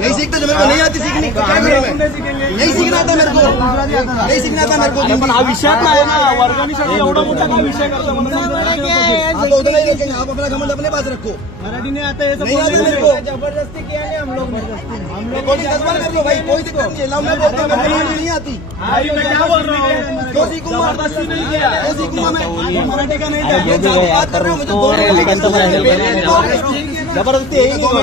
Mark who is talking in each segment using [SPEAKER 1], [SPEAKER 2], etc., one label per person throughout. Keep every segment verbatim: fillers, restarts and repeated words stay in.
[SPEAKER 1] नहीं सीखता जो मेरे को नहीं आती सीखनी क्या करूं मैं? नहीं सीखना आता मेरे को, नहीं सीखना आता मेरे को।
[SPEAKER 2] पण हा विषयात नाही ना, वर्गणीसाठी एवढा मोठा काय विषय करतो मला समजलं.
[SPEAKER 1] आप तो उतना ही रखेंगे, आप अपना घमंड अपने पास रखो।
[SPEAKER 2] मराठी ने आता
[SPEAKER 1] नहीं आता मेरे को,
[SPEAKER 2] जबरदस्ती किया है हम लोग, हम लोग
[SPEAKER 1] कोई दस बार कर लो भाई, कोई दिक्कत नहीं है। लाओ मैं बोलता हूँ मेरे को नहीं आती,
[SPEAKER 2] भाई मैं क्या बोल रहा हूँ,
[SPEAKER 1] क्यों सीखूंगा?
[SPEAKER 2] जबरदस्ती नहीं किया,
[SPEAKER 1] क्यों सीखूंगा मैं?
[SPEAKER 2] मराठी का नहीं था,
[SPEAKER 1] ये जब बात कर रहा हूँ मुझे दो
[SPEAKER 2] जबरदस्ती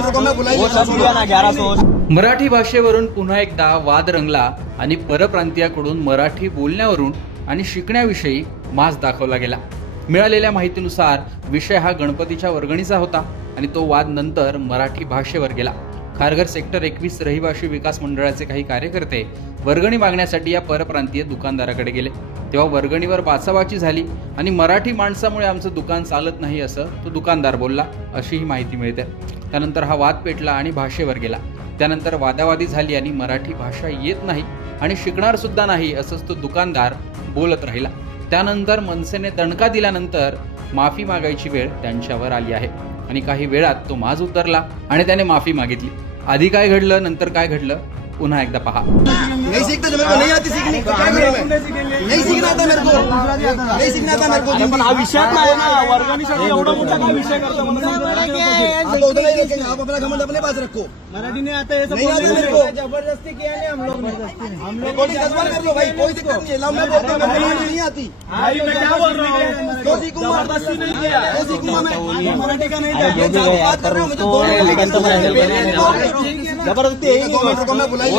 [SPEAKER 3] मराठी भाषेवरून पुन्हा एकदा वाद रंगला आणि परप्रांतीयाकडून मराठी बोलण्यावरून आणि शिकण्याविषयी मास दाखवला गेला। मिळालेल्या माहितीनुसार विषय हा गणपतीच्या वर्गणीचा होता आणि तो वाद नंतर मराठी भाषेवर गेला। खारघर सेक्टर एकवीस रहिवासी विकास मंडळाचे काही कार्यकर्ते वर्गणी मागण्यासाठी या परप्रांतीय दुकानदाराकडे गेले, तेव्हा वर्गणीवर बाचाबाची झाली आणि मराठी माणसामुळे आमचं दुकान चालत नाही असं तो दुकानदार बोलला, अशी ही माहिती मिळते। त्यानंतर हा वाद पेटला आणि भाषेवर गेला। त्यानंतर वादावादी झाली आणि मराठी भाषा येत नाही आणि शिकणार सुद्धा नाही असंच तो दुकानदार बोलत राहिला। त्यानंतर मनसेने दणका दिल्यानंतर माफी मागायची वेळ त्यांच्यावर आली आहे आणि काही वेळात तो माज उतरला आणि त्याने माफी मागितली। आधी काय घडलं, नंतर काय घडलं, पुन्हा एकदा पहा।
[SPEAKER 1] नहीं सीखता जो मेरे को नहीं आती सीखनी क्या करूं मैं? नहीं सीखना आता मेरे को, नहीं सीखना आता मेरे को।
[SPEAKER 2] पण हा विषयात नाही ना, वर्गणीसाठी एवढा मोठा काय विषय करतो मला समजलं.
[SPEAKER 1] आप तो उतना ही रखेंगे, आप अपना घमंड अपने पास रखो।
[SPEAKER 2] मराठी ने आता है,
[SPEAKER 1] नहीं आता मेरे को,
[SPEAKER 2] जबरदस्ती किया है हम लोग, हम लोग
[SPEAKER 1] कोई दस बार कर लो भाई, कोई दिक्कत नहीं है। लाओ मैं बोलता हूँ मेरे को नहीं आती,
[SPEAKER 2] भाई मैं क्या बोल रहा हूँ,
[SPEAKER 1] क्यों सीखूंगा?
[SPEAKER 2] जबरदस्ती नहीं किया,
[SPEAKER 1] क्यों सीखूंगा मैं?
[SPEAKER 2] मराठी का नहीं था,
[SPEAKER 1] ये जब बात कर रहा हूँ मुझे दो
[SPEAKER 2] जबरदस्ती
[SPEAKER 1] दो मिनट को मैं बुलाइए।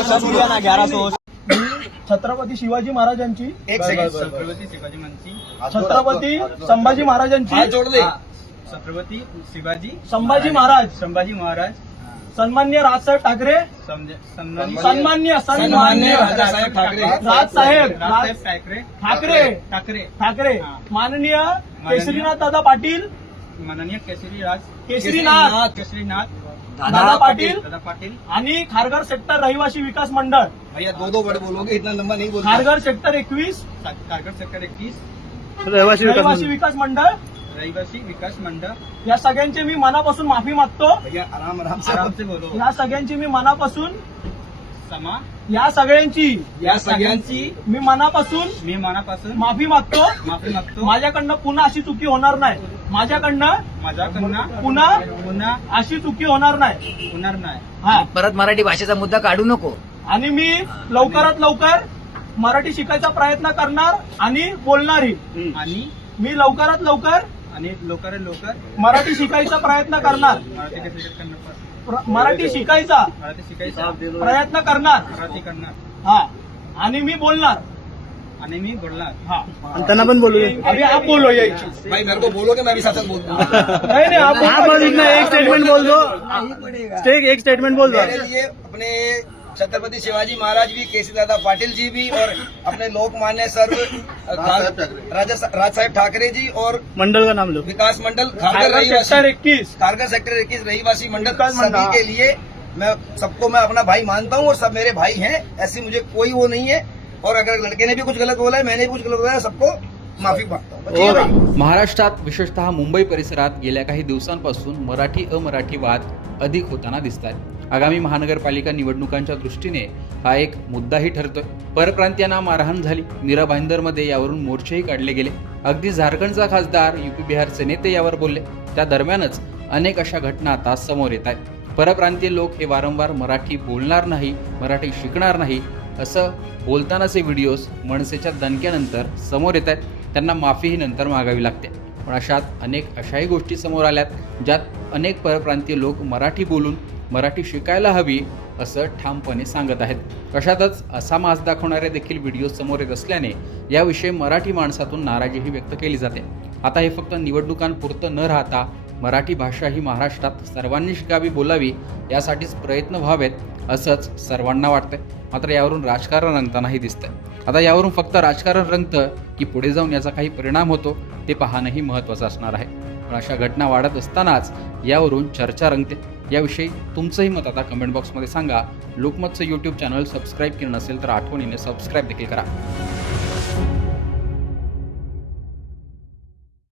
[SPEAKER 2] छत्रपती शिवाजी महाराजांची
[SPEAKER 1] एक सेकंड,
[SPEAKER 4] छत्रपती शिवाजी महाराजांची
[SPEAKER 2] छत्रपती संभाजी महाराजांची
[SPEAKER 1] जोड़ दे।
[SPEAKER 4] छत्रपती शिवाजी
[SPEAKER 2] संभाजी महाराज
[SPEAKER 4] संभाजी महाराज
[SPEAKER 2] सन्मान्य राजसाहेब ठाकरे
[SPEAKER 4] समजे- सन्मानित
[SPEAKER 2] सन्मान्य सन्मान्य
[SPEAKER 1] राजसाहेब ठाकरे
[SPEAKER 2] राजसाहेब
[SPEAKER 4] राजसाहेब ठाकरे
[SPEAKER 2] ठाकरे
[SPEAKER 4] ठाकरे
[SPEAKER 2] ठाकरे
[SPEAKER 4] हा.
[SPEAKER 2] माननीय केशरीनाथ दादा पाटील
[SPEAKER 4] माननीय केसरी राज
[SPEAKER 2] केसरीनाथ
[SPEAKER 4] केसरीनाथ
[SPEAKER 2] दादा पाटील
[SPEAKER 4] दादा पाटील
[SPEAKER 2] आणि खारघर सेक्टर रहिवासी विकास मंडळ
[SPEAKER 1] भैया दो दो वर्ड बोलोगे, इतना लंबा नहीं बोलना।
[SPEAKER 2] खारघर सेक्टर एकवीस
[SPEAKER 4] कारगर सेक्टर एकवीस
[SPEAKER 2] रहिवासी विकास मंडळ
[SPEAKER 4] रहिवासी विकास मंडळ
[SPEAKER 2] या सगळ्यांचे मी मनापासून माफी मागतो।
[SPEAKER 1] भैया आराम आराम से
[SPEAKER 4] आराम से बोलो।
[SPEAKER 2] या सगळ्यांची मी मनापासून
[SPEAKER 4] समा
[SPEAKER 2] या सगळ्यांची
[SPEAKER 4] या सगळ्यांची
[SPEAKER 2] मी मनापासून
[SPEAKER 4] मी मनापासून
[SPEAKER 2] माफी मागतो।
[SPEAKER 4] माफी मागतो।
[SPEAKER 2] माझ्याकडनं पुन्हा अशी चुकी होणार नाही, माझ्याकडनं
[SPEAKER 4] माझ्याकडनं
[SPEAKER 2] पुन्हा
[SPEAKER 4] पुन्हा
[SPEAKER 2] अशी चुकी होणार नाही।
[SPEAKER 4] होणार नाही।
[SPEAKER 2] हा,
[SPEAKER 5] परत मराठी भाषेचा मुद्दा काढू नको।
[SPEAKER 2] आणि मी लवकरात लवकर मराठी शिकायचा प्रयत्न करणार आणि बोलणारही।
[SPEAKER 4] आणि
[SPEAKER 2] मी लवकरात लवकर
[SPEAKER 4] आणि लवकरात लवकर
[SPEAKER 2] मराठी शिकायचा प्रयत्न करणार,
[SPEAKER 4] मराठी कसं करणार
[SPEAKER 2] प्र- मराठी शिकायचा
[SPEAKER 4] मराठी शिकायचा
[SPEAKER 2] प्रयत्न करणार।
[SPEAKER 4] मराठी करणार
[SPEAKER 2] हा, आणि मी बोलणार।
[SPEAKER 4] आणि मी बोलणार।
[SPEAKER 2] हा, त्यांना पण बोलू अभी आप बोलो ये
[SPEAKER 1] भाई मेरे को बोलोगे, मैं भी साथ साथ बोल दूंगा।
[SPEAKER 2] नहीं नहीं आप आप एक स्टेटमेंट बोल दो, एक स्टेटमेंट बोल दो।
[SPEAKER 1] मेरे लिए अपने छत्रपति शिवाजी महाराज भी, केसी दादा पाटिल जी भी और अपने लोकमान्य सर राजा राज साहेब ठाकरे जी और
[SPEAKER 2] मंडल का नाम लो,
[SPEAKER 1] विकास मंडल खारघर
[SPEAKER 2] खारघर सेक्टर
[SPEAKER 1] रहिवासी
[SPEAKER 2] इक्कीस
[SPEAKER 1] कारगर सेक्टर इक्कीस रहिवासी मंडल
[SPEAKER 2] विकास मंडल,
[SPEAKER 1] सभी के लिए मैं सबको मैं अपना भाई मानता हूँ और सब मेरे भाई हैं, ऐसी मुझे कोई वो नहीं है। और अगर लड़के ने भी कुछ गलत बोला है, मैंने भी कुछ गलत बोला है, सबको माफी मांगता हूँ। ठीक है भाई?
[SPEAKER 3] महाराष्ट्रात विशेषतः मुंबई परिसरात गेल्या काही दिवसांपासून मराठी अमराठी वाद अधिक होताना दिसत आहेत। आगामी महानगरपालिका निवडणुकांच्या दृष्टीने हा एक मुद्दाही ठरतोय। परप्रांतीयांना मारहाण झाली, मीरा भाईंदरमध्ये यावरून मोर्चेही काढले गेले। अगदी झारखंडचा खासदार, युपी बिहारचे नेते यावर बोलले। त्या दरम्यानच अनेक अशा घटना आता समोर येत आहेत। परप्रांतीय लोक हे वारंवार मराठी बोलणार नाही, मराठी शिकणार नाही असं बोलतानाचे व्हिडिओज मनसेच्या दणक्यानंतर समोर येत आहेत। त्यांना माफीही नंतर मागावी लागते। पण अशात अनेक अशाही गोष्टी समोर आल्यात ज्यात अनेक परप्रांतीय लोक मराठी बोलून मराठी शिकायला हवी असं ठामपणे सांगत आहेत। अशातच असा मास दाखवणारे देखील व्हिडिओ समोर येत असल्याने याविषयी मराठी माणसातून नाराजीही व्यक्त केली जाते। आता हे फक्त निवडणुकांपुरतं न राहता मराठी भाषा ही महाराष्ट्रात सर्वांनी शिकावी, बोलावी यासाठीच प्रयत्न व्हावेत असंच सर्वांना वाटतंय। मात्र यावरून राजकारण रंगतानाही दिसतंय। आता यावरून फक्त राजकारण रंगतं की पुढे जाऊन याचा काही परिणाम होतो ते पाहणंही महत्त्वाचं असणार आहे। पण अशा घटना वाढत असतानाच यावरून चर्चा रंगते। याविषयी तुमचंही मत आता कमेंट बॉक्समध्ये सांगा। लोकमतचं यूट्यूब चॅनल सबस्क्राईब केलं नसेल तर आठवणीने सबस्क्राईब देखील करा।